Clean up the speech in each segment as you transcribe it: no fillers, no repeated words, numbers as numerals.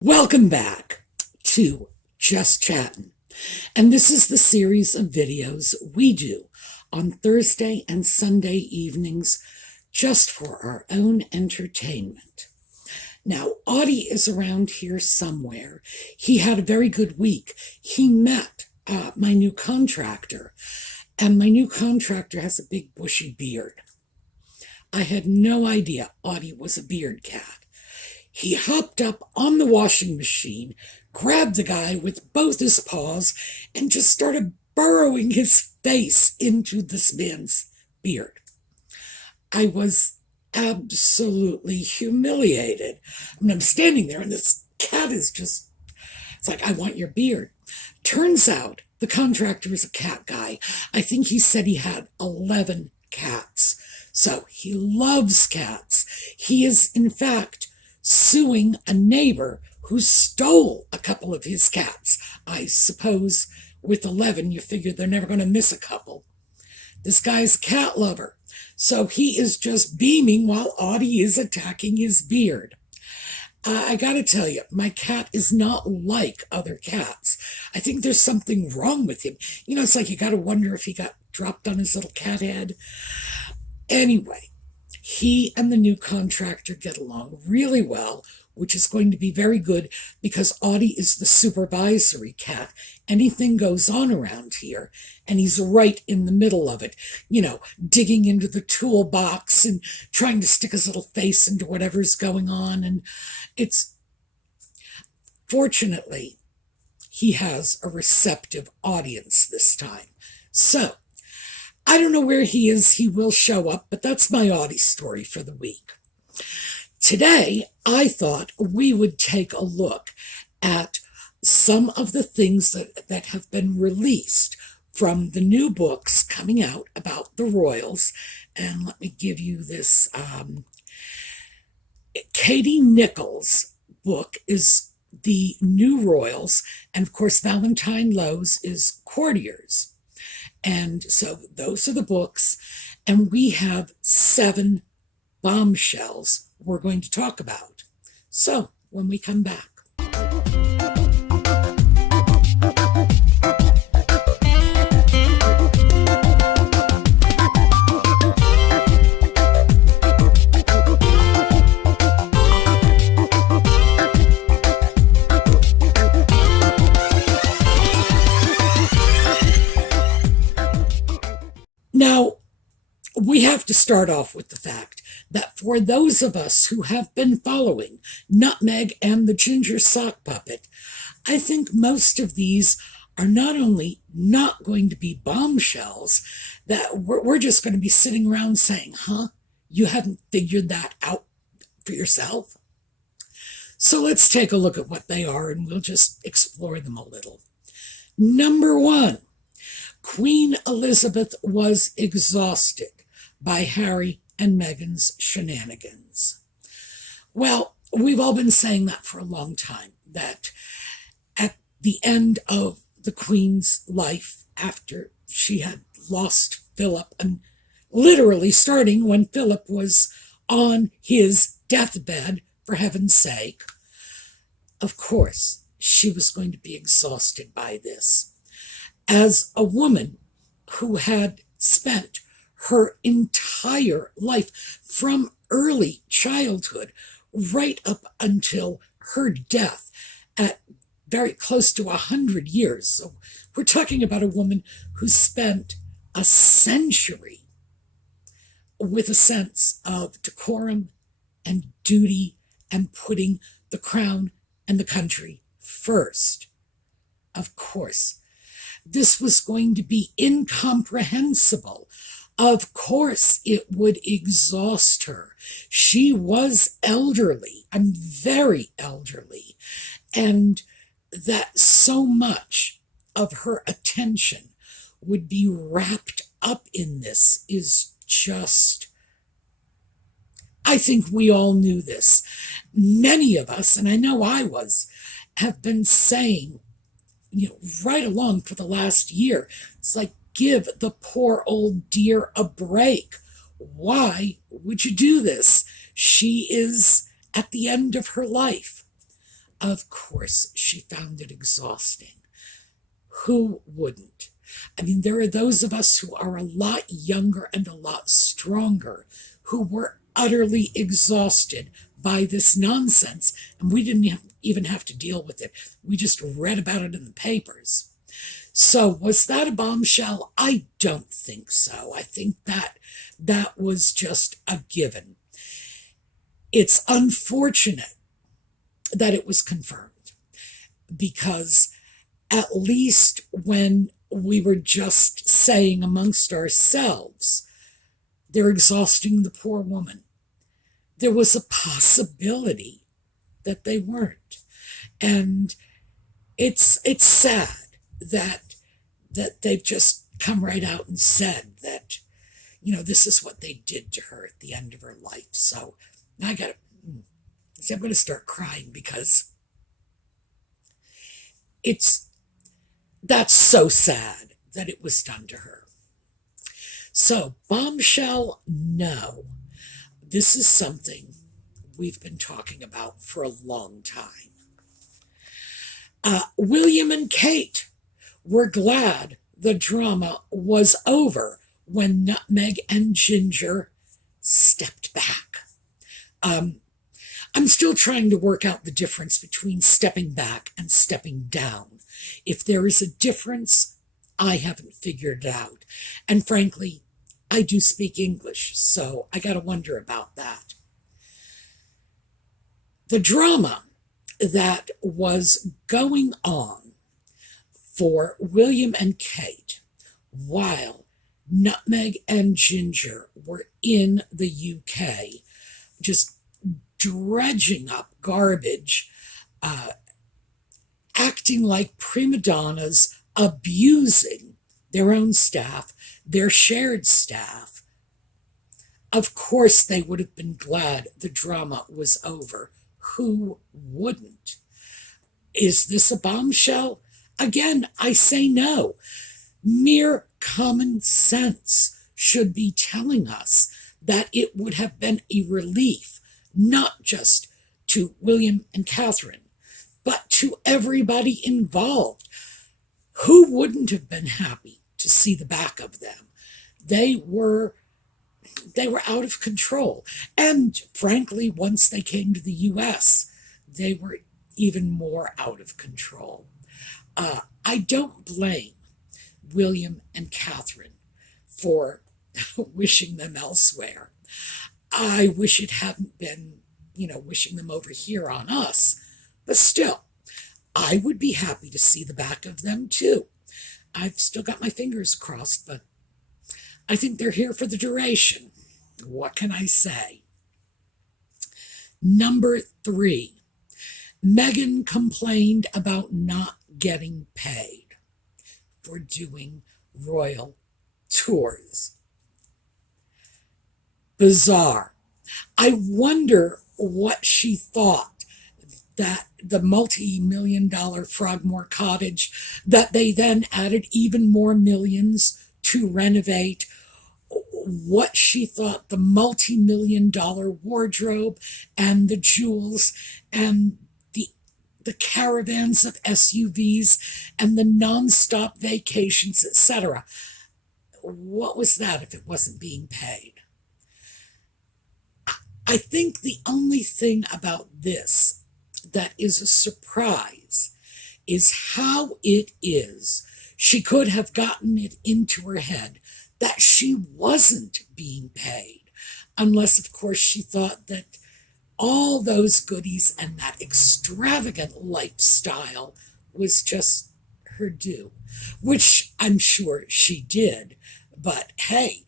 Welcome back to Just Chattin'. And this is the series of videos we do on Thursday and Sunday evenings just for our own entertainment. Now, Audie is around here somewhere. He had a very good week. He met my new contractor, and my new contractor has a big bushy beard. I had no idea Audie was a beard cat. He hopped up on the washing machine, grabbed the guy with both his paws, and just started burrowing his face into this man's beard. I was absolutely humiliated. I'm standing there, and this cat is just, it's like, I want your beard. Turns out the contractor is a cat guy. I think he said he had 11 cats. So he loves cats. He is, in fact, suing a neighbor who stole a couple of his cats. I suppose with 11, you figure they're never going to miss a couple. This guy's a cat lover, so he is just beaming while Audie is attacking his beard. I gotta tell you, my cat is not like other cats. I think there's something wrong with him. You know, it's like you gotta wonder if he got dropped on his little cat head. Anyway, he and the new contractor get along really well, which is going to be very good because Audie is the supervisory cat. Anything goes on around here, and he's right in the middle of it, you know, digging into the toolbox and trying to stick his little face into whatever's going on. And fortunately, he has a receptive audience this time. So, I don't know where he is. He will show up, but that's my Audie story for the week. Today, I thought we would take a look at some of the things that have been released from the new books coming out about the royals. And let me give you this. Katie Nichols' book is The New Royals, and of course, Valentine Lowe's is Courtiers. And so those are the books, and we have 7 bombshells we're going to talk about. So when we come back. Now, we have to start off with the fact that for those of us who have been following Nutmeg and the Ginger Sock Puppet, I think most of these are not only not going to be bombshells, that we're just going to be sitting around saying, huh, you haven't figured that out for yourself? So let's take a look at what they are, and we'll just explore them a little. Number 1. Queen Elizabeth was exhausted by Harry and Meghan's shenanigans. Well, we've all been saying that for a long time, that at the end of the Queen's life, after she had lost Philip, and literally starting when Philip was on his deathbed, for heaven's sake, of course, she was going to be exhausted by this. As a woman who had spent her entire life from early childhood right up until her death at very close to 100 years. So we're talking about a woman who spent a century with a sense of decorum and duty and putting the crown and the country first. Of course, this was going to be incomprehensible. Of course, it would exhaust her. She was elderly. I'm very elderly. And that so much of her attention would be wrapped up in this is just, I think we all knew this. Many of us, and I know I was, have been saying, right along for the last year, it's like, give the poor old dear a break. Why would you do this? She is at the end of her life. Of course, she found it exhausting. Who wouldn't? I mean, there are those of us who are a lot younger and a lot stronger who were utterly exhausted by this nonsense, and we didn't even have to deal with it. We just read about it in the papers. So was that a bombshell? I don't think so. I think that was just a given. It's unfortunate that it was confirmed, because at least when we were just saying amongst ourselves, they're exhausting the poor woman, there was a possibility that they weren't. And it's sad that they've just come right out and said that, this is what they did to her at the end of her life. So I'm going to start crying, because that's so sad that it was done to her. So, bombshell, no. This is something we've been talking about for a long time. William and Kate were glad the drama was over when Nutmeg and Ginger stepped back. I'm still trying to work out the difference between stepping back and stepping down. If there is a difference, I haven't figured it out. And frankly, I do speak English, so I got to wonder about that. The drama that was going on for William and Kate while Nutmeg and Ginger were in the UK, just dredging up garbage, acting like prima donnas, abusing their own staff, their shared staff. Of course they would have been glad the drama was over. Who wouldn't? Is this a bombshell? Again, I say no. Mere common sense should be telling us that it would have been a relief, not just to William and Catherine, but to everybody involved. Who wouldn't have been happy to see the back of them? They were out of control. And frankly, once they came to the US, they were even more out of control. I don't blame William and Catherine for wishing them elsewhere. I wish it hadn't been, wishing them over here on us. But still, I would be happy to see the back of them too. I've still got my fingers crossed, but I think they're here for the duration. What can I say? Number 3, Meghan complained about not getting paid for doing royal tours. Bizarre. I wonder what she thought that the multi-million-dollar Frogmore cottage that they then added even more millions to renovate, what she thought the multi-million-dollar wardrobe and the jewels and the caravans of SUVs and the non-stop vacations, etc. What was that if it wasn't being paid? I think the only thing about this that is a surprise is how it is she could have gotten it into her head that she wasn't being paid, unless, of course, she thought that all those goodies and that extravagant lifestyle was just her due, which I'm sure she did. But hey,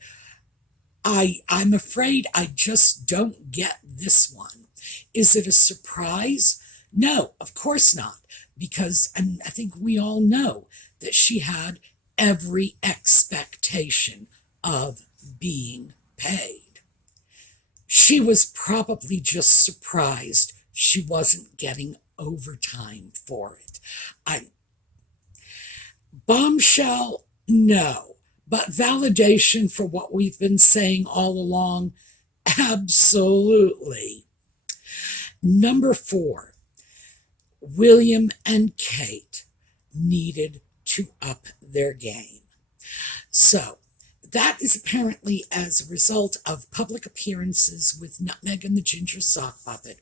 I'm afraid I just don't get this one. Is it a surprise? No, of course not, because I think we all know that she had every expectation of being paid. She was probably just surprised she wasn't getting overtime for it. Bombshell, no. But validation for what we've been saying all along, absolutely. Number 4, William and Kate needed to up their game. So, that is apparently as a result of public appearances with Nutmeg and the Ginger Sock Puppet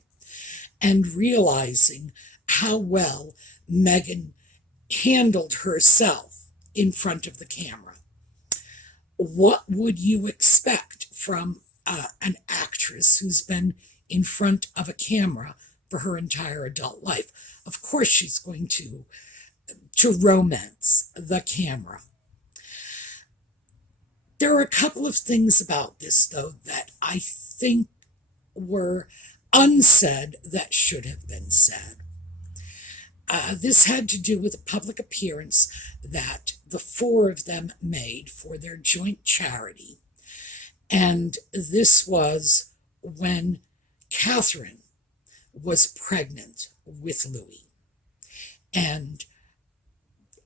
and realizing how well Meghan handled herself in front of the camera. What would you expect from an actress who's been in front of a camera for her entire adult life? Of course she's going to romance the camera. There are a couple of things about this, though, that I think were unsaid that should have been said. This had to do with a public appearance that the four of them made for their joint charity. And this was when Catherine was pregnant with Louis. And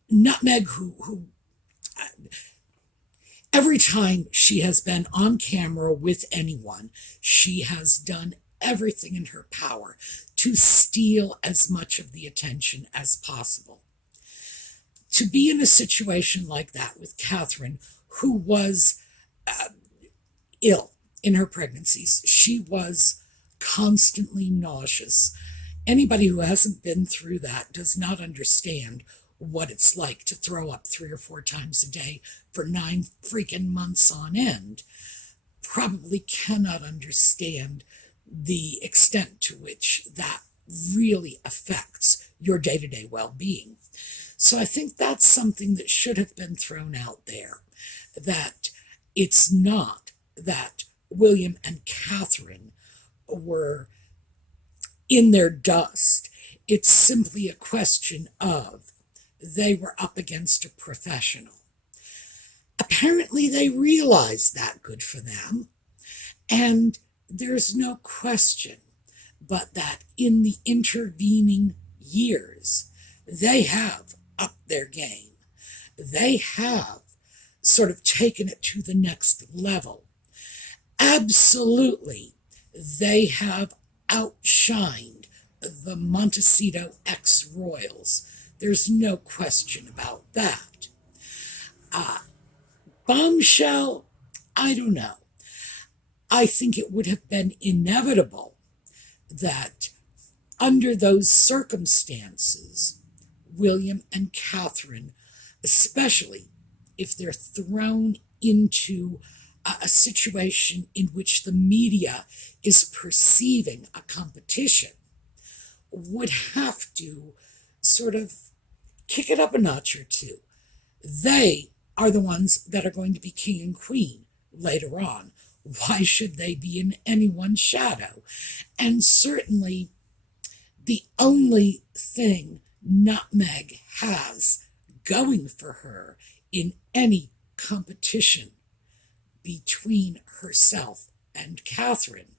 Nutmeg, who every time she has been on camera with anyone, she has done everything in her power to steal as much of the attention as possible. To be in a situation like that with Catherine, who was ill in her pregnancies, she was constantly nauseous. Anybody who hasn't been through that does not understand what it's like to throw up 3 or 4 times a day for 9 freaking months on end. Probably cannot understand the extent to which that really affects your day-to-day well-being. So I think that's something that should have been thrown out there, that it's not that William and Catherine were in their dust. It's simply a question of they were up against a professional. Apparently they realized that, good for them, and there's no question but that in the intervening years, they have upped their game. They have sort of taken it to the next level. Absolutely, they have outshined the Montecito ex-royals. There's no question about that. Bombshell, I don't know. I think it would have been inevitable that under those circumstances, William and Catherine, especially if they're thrown into a situation in which the media is perceiving a competition, would have to sort of kick it up a notch or two. They are the ones that are going to be king and queen later on. Why should they be in anyone's shadow? And certainly the only thing Nutmeg has going for her in any competition between herself and Catherine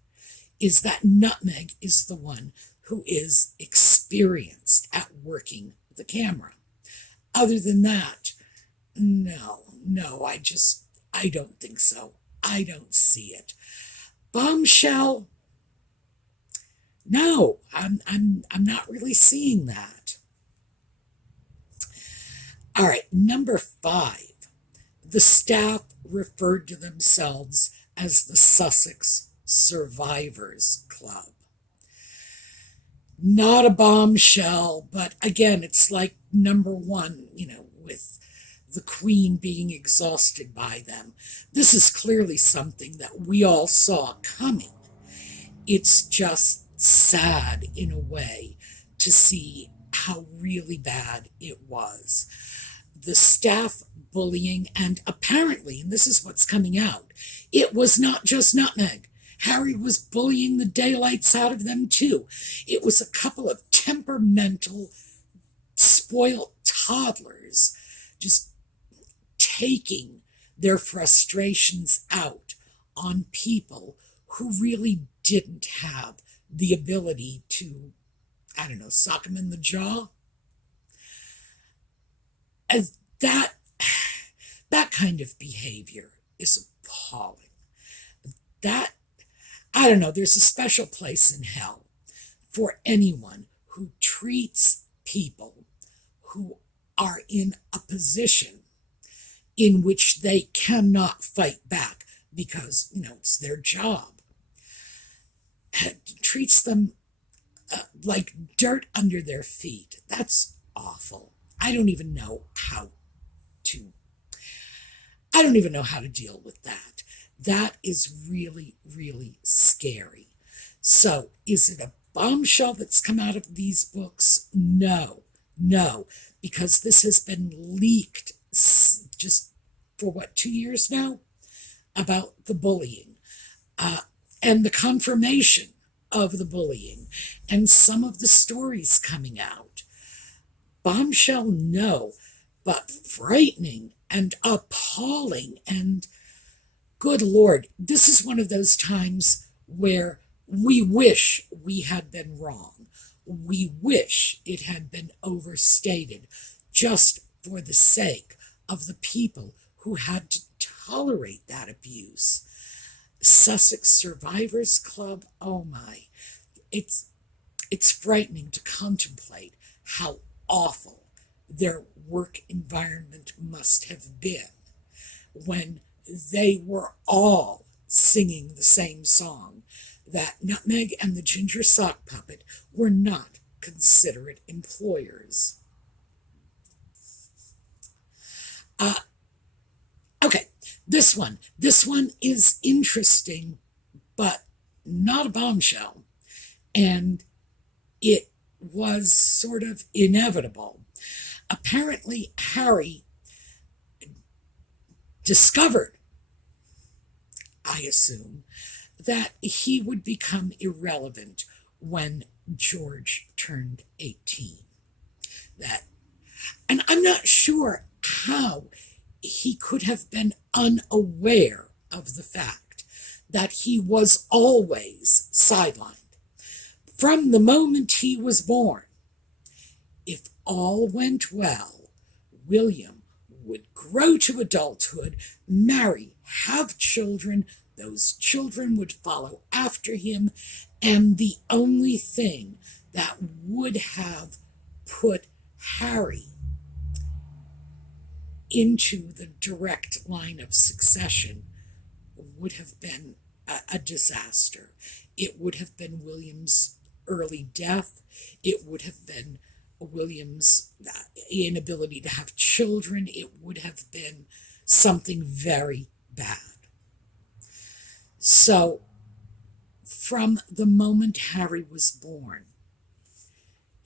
is that Nutmeg is the one who is experienced at working the camera. Other than that, no, I don't think so. I don't see it. Bombshell, no, I'm not really seeing that. All right, number 5. The staff referred to themselves as the Sussex Survivors Club. Not a bombshell, but again, it's like number 1, with the Queen being exhausted by them. This is clearly something that we all saw coming. It's just sad in a way to see how really bad it was. The staff bullying, and apparently, and this is what's coming out, it was not just Nutmeg. Harry was bullying the daylights out of them too. It was a couple of temperamental, spoiled toddlers just taking their frustrations out on people who really didn't have the ability to, sock them in the jaw. As that kind of behavior is appalling. There's a special place in hell for anyone who treats people who are in a position in which they cannot fight back because, it's their job. It treats them like dirt under their feet. That's awful. I don't even know how to deal with that. That is really, really scary. So, is it a bombshell that's come out of these books? No, because this has been leaked just for 2 years now about the bullying and the confirmation of the bullying and some of the stories coming out. Bombshell, no, but frightening and appalling, and good Lord, this is one of those times where we wish we had been wrong. We wish it had been overstated just for the sake of the people who had to tolerate that abuse. Sussex Survivors Club, oh my, it's frightening to contemplate how awful their work environment must have been when they were all singing the same song, that Nutmeg and the Ginger Sock Puppet were not considerate employers. Okay, this one is interesting, but not a bombshell, and it was sort of inevitable. Apparently, Harry discovered, I assume, that he would become irrelevant when George turned 18. And I'm not sure how he could have been unaware of the fact that he was always sidelined. From the moment he was born, if all went well, William would grow to adulthood, marry, have children, those children would follow after him, and the only thing that would have put Harry into the direct line of succession would have been a disaster. It would have been William's early death. It would have been William's inability to have children. It would have been something very bad. So, from the moment Harry was born,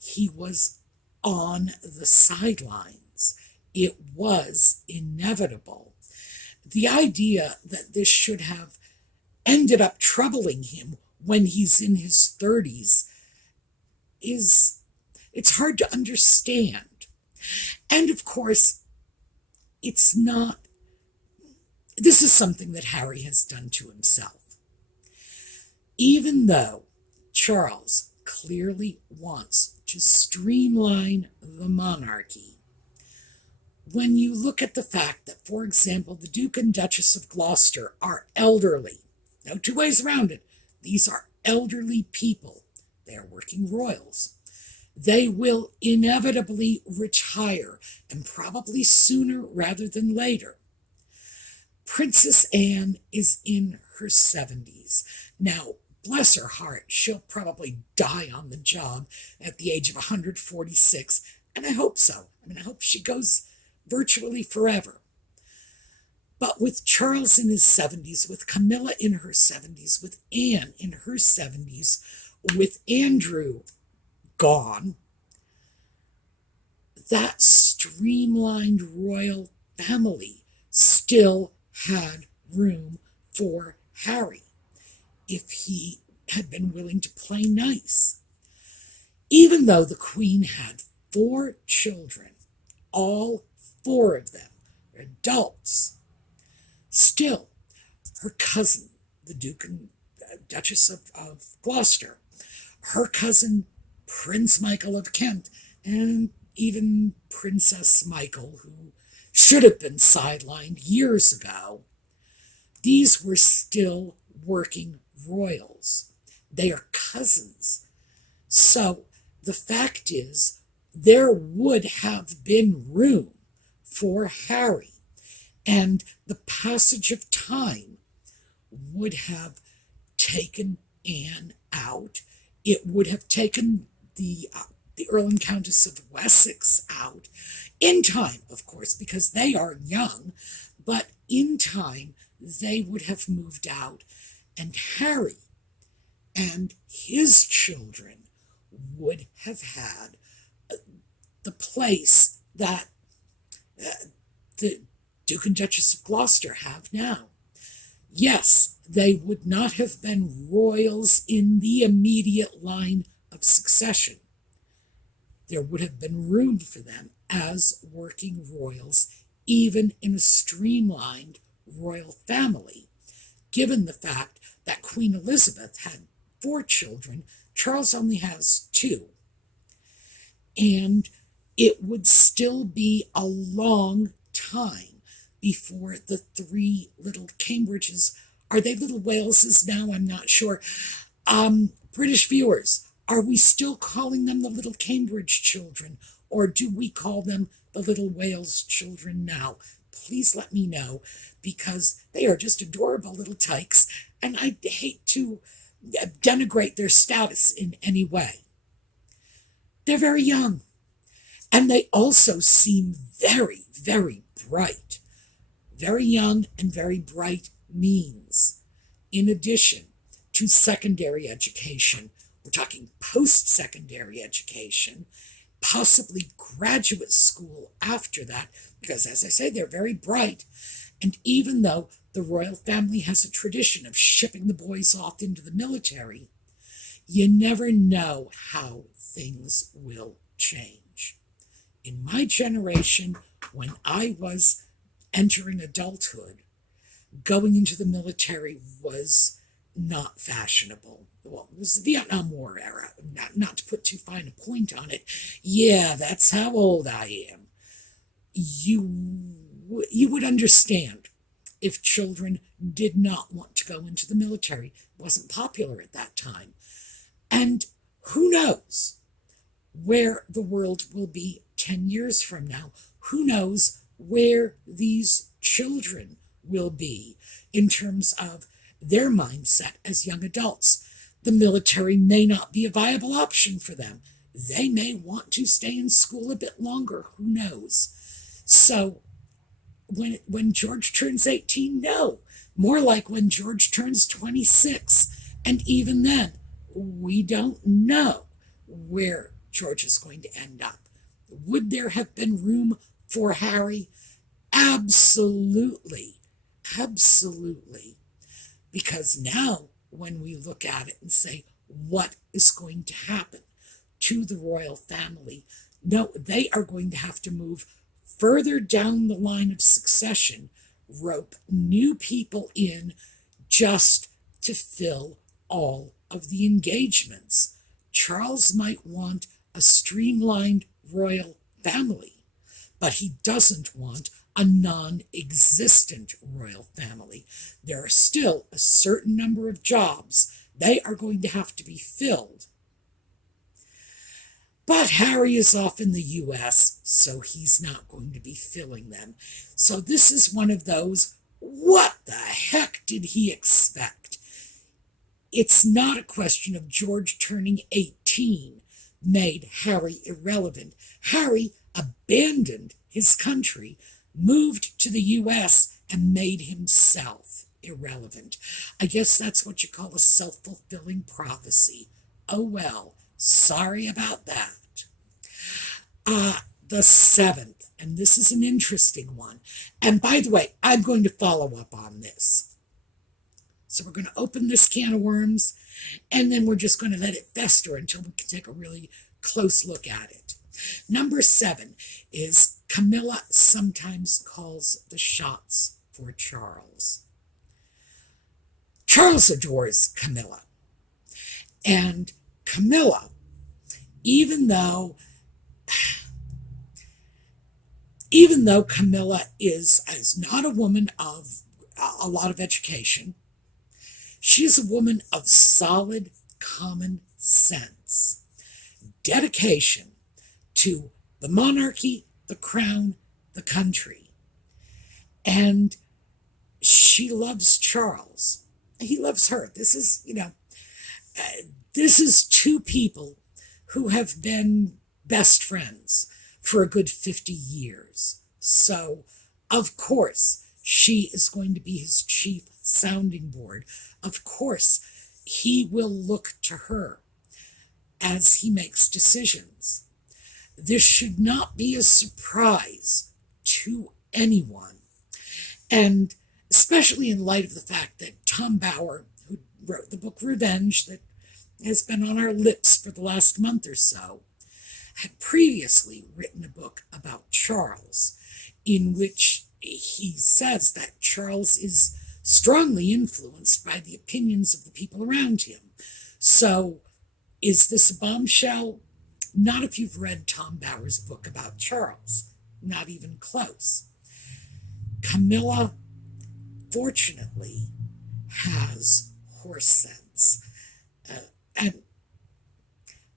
he was on the sidelines. It was inevitable. The idea that this should have ended up troubling him when he's in his 30s it's hard to understand. And of course, this is something that Harry has done to himself. Even though Charles clearly wants to streamline the monarchy, when you look at the fact that, for example, the Duke and Duchess of Gloucester are elderly, no two ways around it, these are elderly people, they are working royals. They will inevitably retire, and probably sooner rather than later. Princess Anne is in her 70s. Now, bless her heart, she'll probably die on the job at the age of 146, and I hope so. I hope she goes virtually forever. But with Charles in his 70s, with Camilla in her 70s, with Anne in her 70s, with Andrew gone, that streamlined royal family still had room for Harry if he had been willing to play nice. Even though the Queen had 4 children, all 4 of them adults, still her cousin, the Duke and Duchess of Gloucester, her cousin Prince Michael of Kent, and even Princess Michael, who should have been sidelined years ago, these were still working royals. They are cousins. So the fact is, there would have been room for Harry, and the passage of time would have taken Anne out. It would have taken the Earl and Countess of Wessex out, in time, of course, because they are young, but in time they would have moved out, and Harry and his children would have had the place that the Duke and Duchess of Gloucester have now. Yes, they would not have been royals in the immediate line of succession. There would have been room for them as working royals, even in a streamlined royal family, given the fact that Queen Elizabeth had 4 children, Charles only has 2. And it would still be a long time before the 3 little Cambridges, are they little Waleses now? I'm not sure. British viewers, are we still calling them the little Cambridge children, or do we call them the little Wales children now? Please let me know, because they are just adorable little tykes, and I hate to denigrate their status in any way. They're very young, and they also seem very, very bright. Very young and very bright means, in addition to secondary education, we're talking post-secondary education, possibly graduate school after that, because as I say, they're very bright. And even though the royal family has a tradition of shipping the boys off into the military, you never know how things will change. In my generation, when I was entering adulthood, going into the military was not fashionable. Well, it was the Vietnam War era, not to put too fine a point on it. Yeah, that's how old I am. You would understand if children did not want to go into the military. It wasn't popular at that time. And who knows where the world will be 10 years from now? Who knows where these children will be in terms of their mindset as young adults? The military may not be a viable option for them. They may want to stay in school a bit longer. Who knows? So when George turns 18, no. More like when George turns 26. And even then, we don't know where George is going to end up. Would there have been room for Harry? Absolutely. Absolutely. Because now, when we look at it and say, what is going to happen to the royal family? No, they are going to have to move further down the line of succession, rope new people in just to fill all of the engagements. Charles might want a streamlined royal family, but he doesn't want a non-existent royal family. There are still a certain number of jobs. They are going to have to be filled. But Harry is off in the US, so he's not going to be filling them. So this is one of those, what the heck did he expect? It's not a question of George turning 18 made Harry irrelevant. Harry abandoned his country, moved to the US, and made himself irrelevant. I guess that's what you call a self-fulfilling prophecy. Oh well, sorry about that. The 7th, and this is an interesting one. And by the way, I'm going to follow up on this. So we're going to open this can of worms, and then we're just going to let it fester until we can take a really close look at it. Number 7 is Camilla sometimes calls the shots for Charles. Charles adores Camilla. And Camilla, even though Camilla is not a woman of a lot of education, she's a woman of solid common sense. dedication to the monarchy, the crown, the country. And she loves Charles. He loves her. This is, this is two people who have been best friends for a good 50 years. So, of course, she is going to be his chief sounding board. Of course, he will look to her as he makes decisions. This should not be a surprise to anyone. And especially in light of the fact that Tom Bower, who wrote the book Revenge, that has been on our lips for the last month or so, had previously written a book about Charles, in which he says that Charles is strongly influenced by the opinions of the people around him. So, is this a bombshell? Not if you've read Tom Bower's book about Charles. Not even close. Camilla, fortunately, has horse sense. And,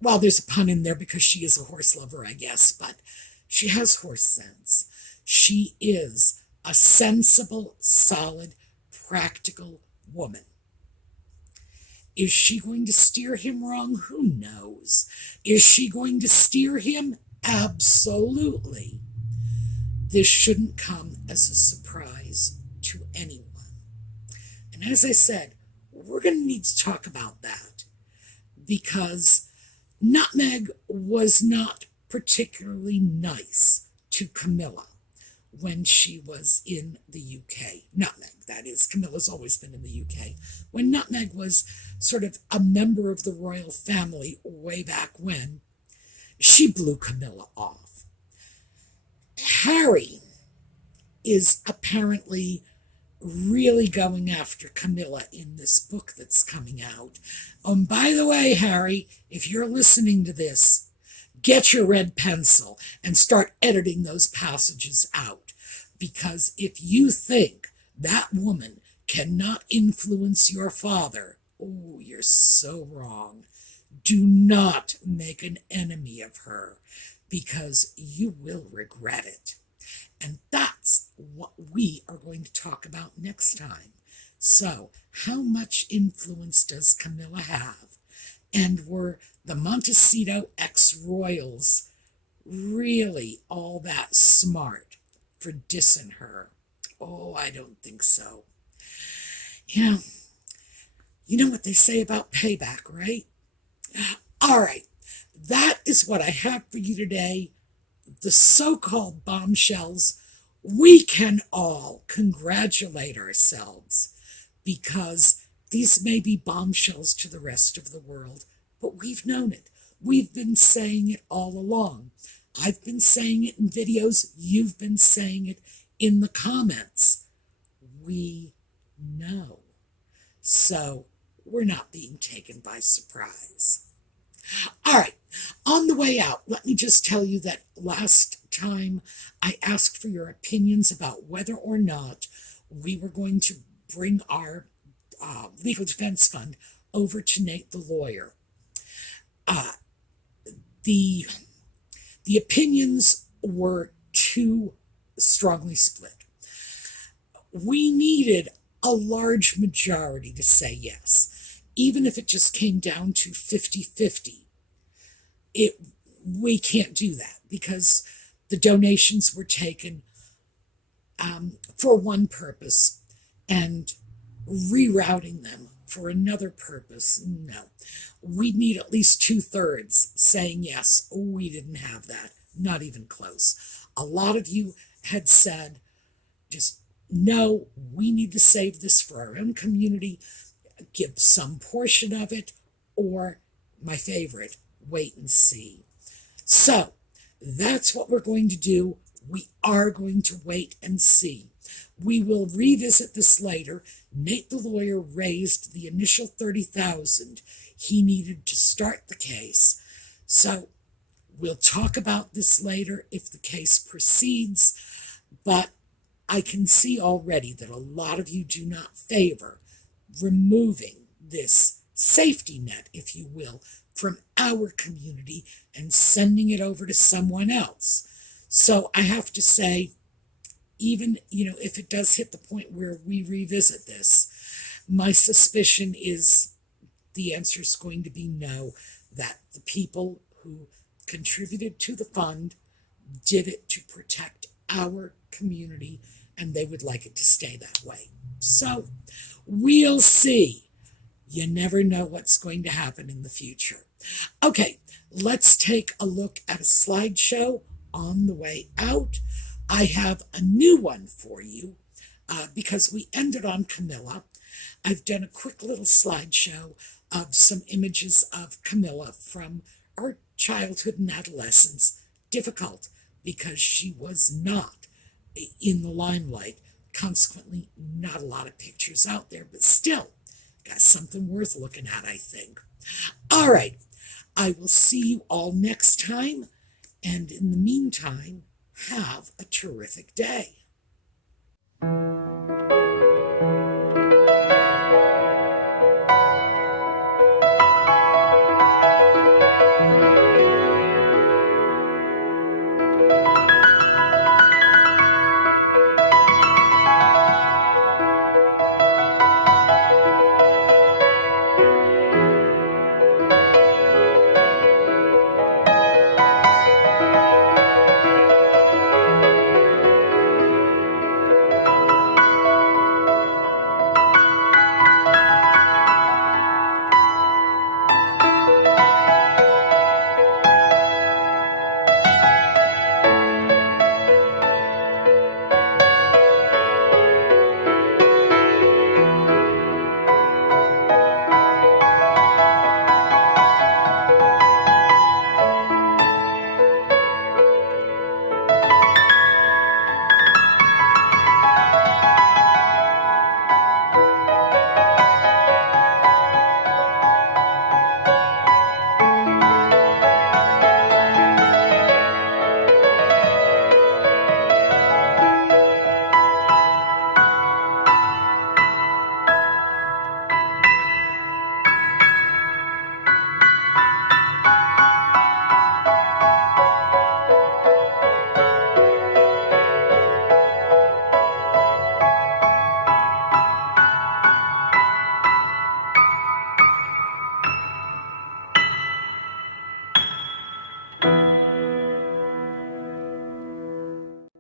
well, there's a pun in there because she is a horse lover, I guess, but she has horse sense. She is a sensible, solid, practical woman. Is she going to steer him wrong? Who knows? Is she going to steer him? Absolutely. This shouldn't come as a surprise to anyone. And as I said, we're going to need to talk about that because Nutmeg was not particularly nice to Camilla when she was in the UK. Nutmeg, that is. Camilla's always been in the UK. When Nutmeg was sort of a member of the royal family way back when, she blew Camilla off. Harry is apparently really going after Camilla in this book that's coming out. By the way, Harry, if you're listening to this, get your red pencil and start editing those passages out. Because if you think that woman cannot influence your father, oh, you're so wrong. Do not make an enemy of her, because you will regret it. And that's what we are going to talk about next time. So, how much influence does Camilla have? And were the Montecito ex-royals really all that smart for dissing her? Oh, I don't think so. You know what they say about payback, right? All right, that is what I have for you today. The so-called bombshells. We can all congratulate ourselves because these may be bombshells to the rest of the world, but we've known it. We've been saying it all along. I've been saying it in videos. You've been saying it in the comments. We know. So we're not being taken by surprise. All right, on the way out, let me just tell you that last time I asked for your opinions about whether or not we were going to bring our legal defense fund over to Nate the lawyer. The opinions were too strongly split. We needed a large majority to say yes, even if it just came down to 50-50. We can't do that because the donations were taken for one purpose and rerouting them for another purpose. No, we need at least 2/3 saying yes. We didn't have that, not even close. A lot of you had said, just no, we need to save this for our own community, give some portion of it, or my favorite, wait and see. So that's what we're going to do. We are going to wait and see. We will revisit this later. Nate the lawyer raised the initial $30,000 he needed to start the case. So we'll talk about this later if the case proceeds, but I can see already that a lot of you do not favor removing this safety net, if you will, from our community and sending it over to someone else. So I have to say, even, if it does hit the point where we revisit this, my suspicion is the answer is going to be no, that the people who contributed to the fund did it to protect our community and they would like it to stay that way. So we'll see. You never know what's going to happen in the future. Okay, let's take a look at a slideshow on the way out. I have a new one for you because we ended on Camilla. I've done a quick little slideshow of some images of Camilla from our childhood and adolescence. Difficult because she was not in the limelight. Consequently, not a lot of pictures out there, but still got something worth looking at, I think. All right, I will see you all next time. And in the meantime, have a terrific day.